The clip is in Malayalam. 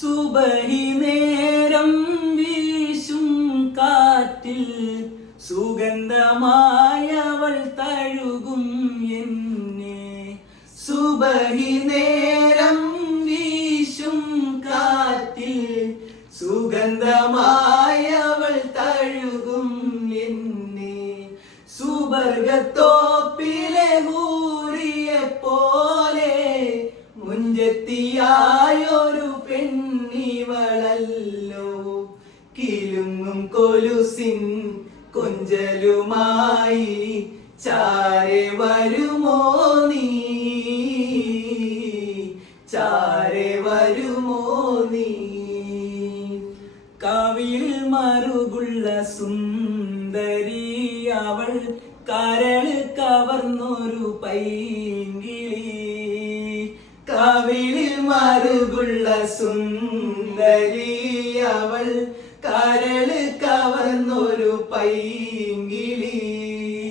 സുബഹി നേരം വീശും കാറ്റിൽ സുഗന്ധമായവൾ തഴുകും എന്നെ. സുബഹി നേരം വീശും കാറ്റിൽ സുഗന്ധമായവൾ തഴുകും എന്നെ. സുബർഗത്തോപ്പിലെ ഹൂറിയെ പോലെ മുഞ്ചെത്തിയായൊരു പെണ്ണിവളല്ലോ. കിലുങ്ങും കൊലുസിൻ കൊഞ്ചലുമായി ചാരെ വരുമോ നീ, ചാരെ വരുമോ നീ. കവിളിൽ മറുകുള്ള സുന്ദരി അവൾ കരള് കവർന്നൊരു പൈങ്കിളി. കവിളിൽ മറുകുള്ള സുന്ദരി അവൾ കരള് കവർന്നൊരു പൈങ്കിളി.